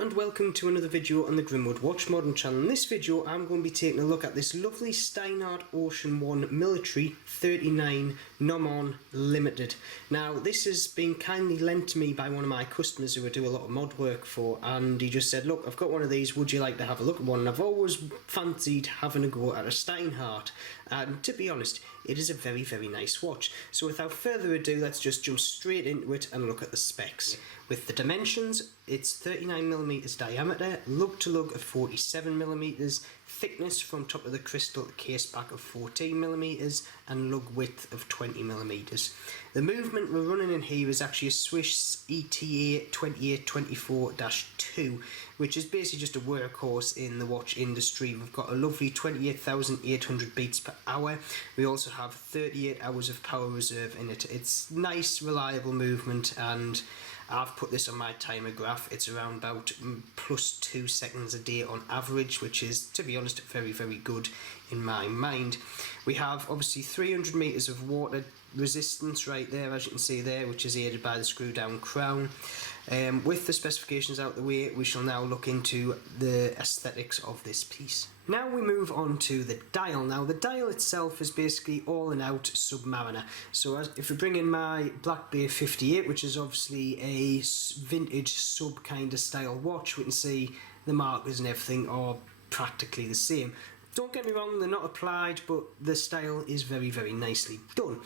and welcome to another video on the Grimwood Watch Modern channel. In this video I'm going to be taking a look at this lovely Steinhart Ocean 1 Military 39 Nomon Limited. Now this has been kindly lent to me by one of my customers who I do a lot of mod work for, and he just said, look, I've got one of these, would you like to have a look at one? And I've always fancied having a go at a Steinhart, and to be honest, it is a very, very nice watch. So without further ado, let's just jump straight into it and look at the specs. With the dimensions, it's 39mm diameter, lug to lug of 47mm, thickness from top of the crystal to case back of 14mm, and lug width of 20mm. The movement we're running in here is actually a Swiss ETA 2824-2, which is basically just a workhorse in the watch industry. We've got a lovely 28,800 beats per hour. We also have 38 hours of power reserve in it. It's nice, reliable movement, and I've put this on my timer graph. It's around about +2 seconds a day on average, which is, to be honest, very, very good in my mind. We have obviously 300 meters of water resistance right there, as you can see there, which is aided by the screw down crown. With the specifications out the way, we shall now look into the aesthetics of this piece. Now we move on to the dial. Now the dial itself is basically all and out Submariner. So if we bring in my Black Bay 58, which is obviously a vintage sub kind of style watch, we can see the markers and everything are practically the same. Don't get me wrong, they're not applied, but the style is very, very nicely done.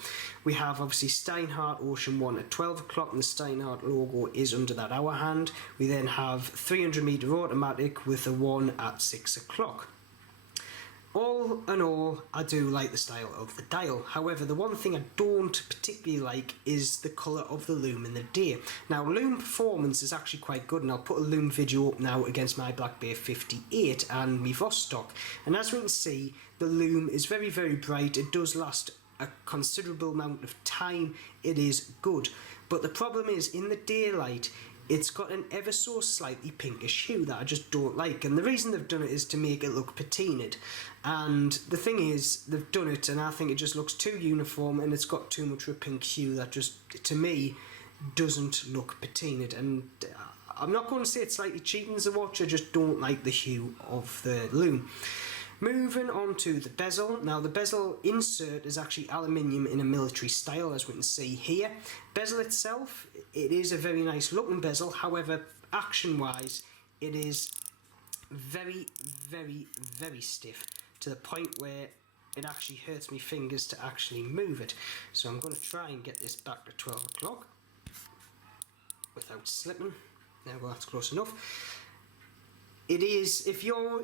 We have obviously Steinhart Ocean 1 at 12 o'clock, and the Steinhart logo is under that hour hand. We then have 300 meter automatic with a 1 at 6 o'clock. All in all, I do like the style of the dial. However, the one thing I don't particularly like is the colour of the Lume in the day. Now, Lume performance is actually quite good, and I'll put a Lume video up now against my Black Bay 58 and my Vostok. And as we can see, the Lume is very, very bright. It does last a considerable amount of time. It is good. But the problem is, in the daylight, it's got an ever so slightly pinkish hue that I just don't like, and the reason they've done it is to make it look patinaed. And the thing is, they've done it and I think it just looks too uniform, and it's got too much of a pink hue that just, to me, doesn't look patinaed. And I'm not going to say it's slightly cheating as a watch, I just don't like the hue of the Lume. Moving on to the bezel. Now the bezel insert is actually aluminium in a military style, as we can see here. Bezel itself, it is a very nice looking bezel, however action wise it is very, very, very stiff, to the point where it actually hurts my fingers to actually move it. So I'm going to try and get this back to 12 o'clock without slipping. There, well, that's close enough. It is, if you're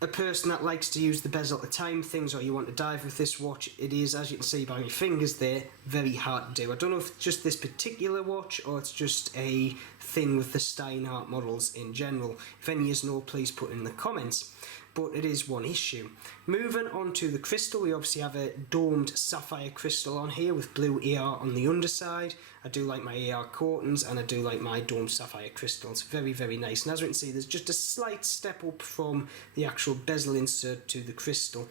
a person that likes to use the bezel to time things, or you want to dive with this watch, it is, as you can see by my fingers there, very hard to do. I don't know if it's just this particular watch or it's just a thing with the Steinhart models in general. If any of you know, please put in the comments. But it is one issue. Moving on to the crystal, we obviously have a domed sapphire crystal on here with blue AR on the underside. I do like my AR coatings, and I do like my domed sapphire crystals. Very, very nice. And as we can see, there's just a slight step up from the actual bezel insert to the crystal.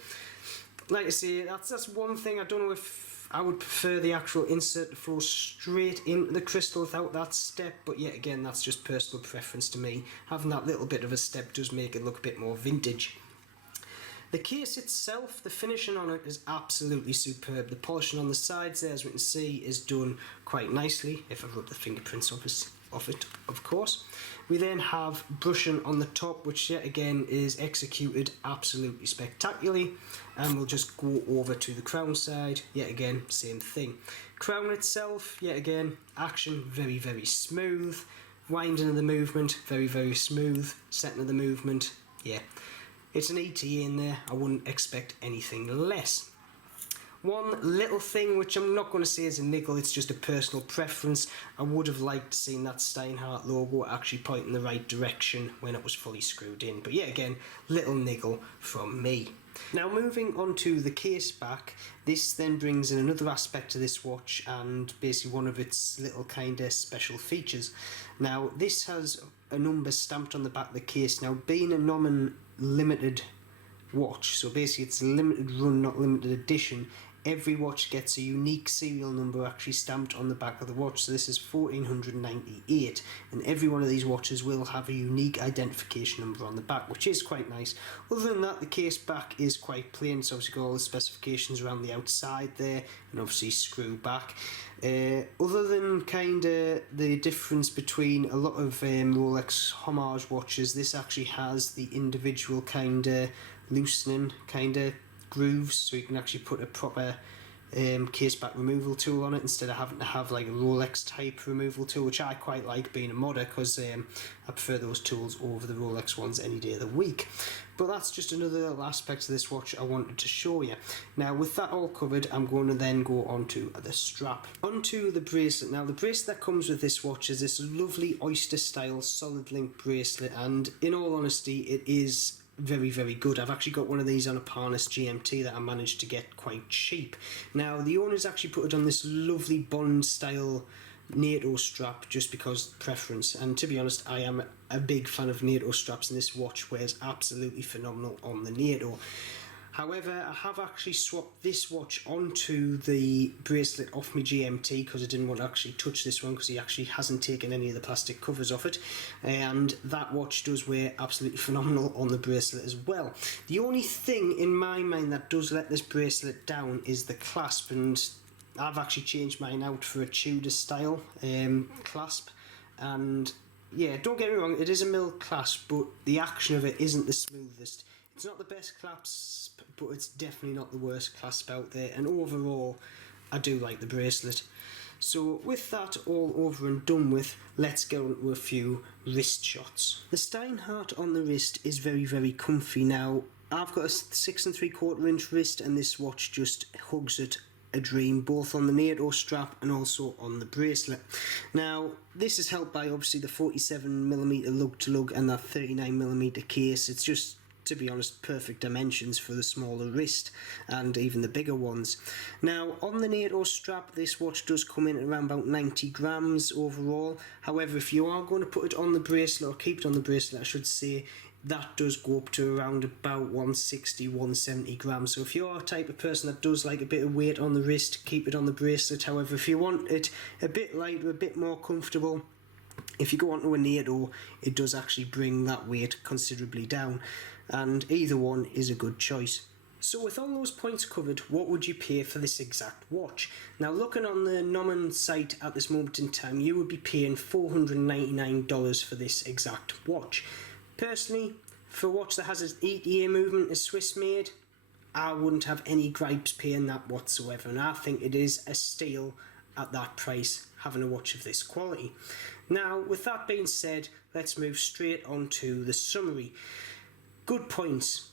Like I say, that's one thing. I don't know if I would prefer the actual insert to flow straight into the crystal without that step, but yet again, that's just personal preference to me. Having that little bit of a step does make it look a bit more vintage. The case itself, the finishing on it is absolutely superb. The polishing on the sides there, as we can see, is done quite nicely, if I rub the fingerprints off it, of course. We then have brushing on the top, which yet again is executed absolutely spectacularly. And we'll just go over to the crown side, yet again, same thing. Crown itself, yet again, action very, very smooth. Winding of the movement, very, very smooth. Setting of the movement, yeah. It's an ETA in there, I wouldn't expect anything less. One little thing which I'm not going to say is a niggle, it's just a personal preference. I would have liked to see that Steinhart logo actually point in the right direction when it was fully screwed in. But yet again, little niggle from me. Now moving on to the case back, this then brings in another aspect to this watch, and basically one of its little kind of special features. Now this has a number stamped on the back of the case. Now being a Nomon limited watch, so basically it's a limited run, not limited edition, every watch gets a unique serial number actually stamped on the back of the watch. So this is 1498, and every one of these watches will have a unique identification number on the back, which is quite nice. Other than that, the case back is quite plain, so obviously got all the specifications around the outside there, and obviously screw back. Other than kind of the difference between a lot of Rolex Homage watches, this actually has the individual kind of loosening kind of grooves, so you can actually put a proper case back removal tool on it instead of having to have like a Rolex type removal tool, which I quite like being a modder, because I prefer those tools over the Rolex ones any day of the week. But that's just another little aspect of this watch I wanted to show you. Now with that all covered, I'm going to then go on to the strap. Onto the bracelet. Now the bracelet that comes with this watch is this lovely oyster style solid link bracelet, and in all honesty it is very, very good. I've actually got one of these on a Parnas GMT that I managed to get quite cheap. Now the owners actually put it on this lovely Bond style NATO strap just because preference, and to be honest I am a big fan of NATO straps, and this watch wears absolutely phenomenal on the NATO. However, I have actually swapped this watch onto the bracelet off my GMT because I didn't want to actually touch this one, because he actually hasn't taken any of the plastic covers off it, and that watch does wear absolutely phenomenal on the bracelet as well. The only thing in my mind that does let this bracelet down is the clasp, and I've actually changed mine out for a Tudor style clasp, and yeah, don't get me wrong, it is a mill clasp, but the action of it isn't the smoothest. It's not the best clasp, but it's definitely not the worst clasp out there, and overall I do like the bracelet. So with that all over and done with, let's go into a few wrist shots. The Steinhart on the wrist is very, very comfy. Now I've got a 6 3/4 inch wrist, and this watch just hugs it a dream, both on the NATO strap and also on the bracelet. Now this is helped by obviously the 47mm lug to lug and that 39mm case. It's just, to be honest, perfect dimensions for the smaller wrist and even the bigger ones. Now on the NATO strap, this watch does come in at around about 90 grams overall. However, if you are going to put it on the bracelet, or keep it on the bracelet I should say, that does go up to around about 160, 170 grams. So if you're a type of person that does like a bit of weight on the wrist, keep it on the bracelet. However, if you want it a bit lighter, a bit more comfortable, if you go onto a NATO, it does actually bring that weight considerably down, and either one is a good choice. So with all those points covered, what would you pay for this exact watch? Now looking on the Nomen site at this moment in time, you would be paying $499 for this exact watch. Personally, for a watch that has an 8-year movement, is Swiss made, I wouldn't have any gripes paying that whatsoever, and I think it is a steal at that price having a watch of this quality. Now with that being said, let's move straight on to the summary. Good points.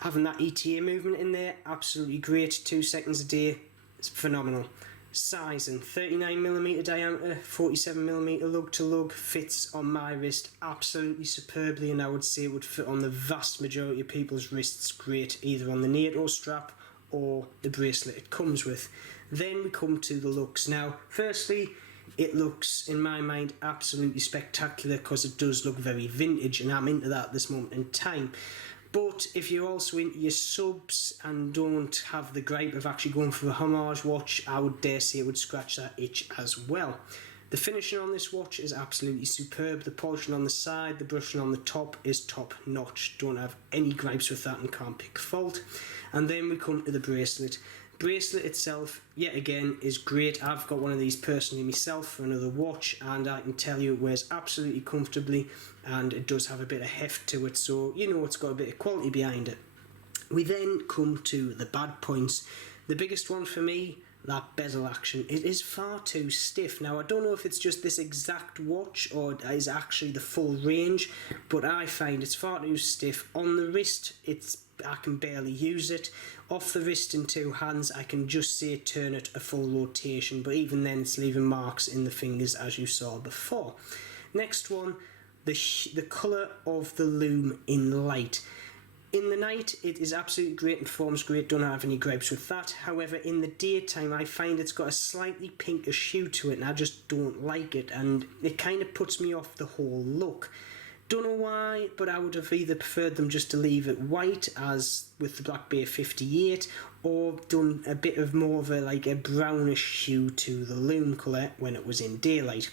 Having that ETA movement in there, absolutely great. 2 seconds a day, it's phenomenal. Sizing, 39mm diameter, 47mm lug to lug, fits on my wrist absolutely superbly, and I would say it would fit on the vast majority of people's wrists great, either on the NATO strap or the bracelet it comes with. Then we come to the looks. Now firstly, it looks, in my mind, absolutely spectacular because it does look very vintage, and I'm into that at this moment in time. But if you're also into your subs and don't have the gripe of actually going for a Homage watch, I would dare say it would scratch that itch as well. The finishing on this watch is absolutely superb. The polishing on the side, the brushing on the top is top notch. Don't have any gripes with that and can't pick fault. And then we come to the bracelet. Bracelet itself, yet again, is great. I've got one of these personally myself for another watch, and I can tell you it wears absolutely comfortably, and it does have a bit of heft to it, so you know it's got a bit of quality behind it. We then come to the bad points. The biggest one for me, that bezel action. It is far too stiff. Now I don't know if it's just this exact watch or is actually the full range, but I find it's far too stiff. On the wrist, I can barely use it. Off the wrist in two hands, I can just say turn it a full rotation, but even then it's leaving marks in the fingers as you saw before. Next one, the colour of the lume in light. In the night, it is absolutely great and performs great, don't have any gripes with that. However, in the daytime, I find it's got a slightly pinkish hue to it, and I just don't like it, and it kind of puts me off the whole look. Don't know why, but I would have either preferred them just to leave it white, as with the Black Bay 58, or done a bit of more of a like a brownish hue to the Lume colour when it was in daylight.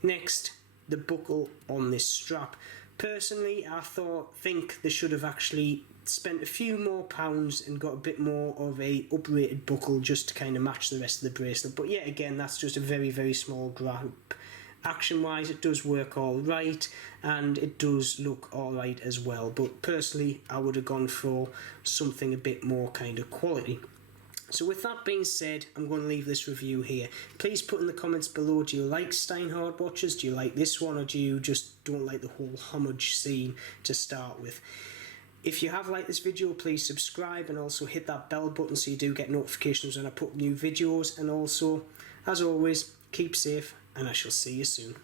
Next, the buckle on this strap. Personally, I think they should have actually spent a few more pounds and got a bit more of a uprated buckle just to kind of match the rest of the bracelet. But yet again, that's just a very, very small gripe. Action wise, it does work all right, and it does look all right as well, but personally I would have gone for something a bit more kind of quality. So with that being said, I'm going to leave this review here. Please put in the comments below, do you like Steinhart watches? Do you like this one, or do you just don't like the whole Homage scene to start with? If you have liked this video, please subscribe and also hit that bell button so you do get notifications when I put new videos. And also, as always, keep safe and I shall see you soon.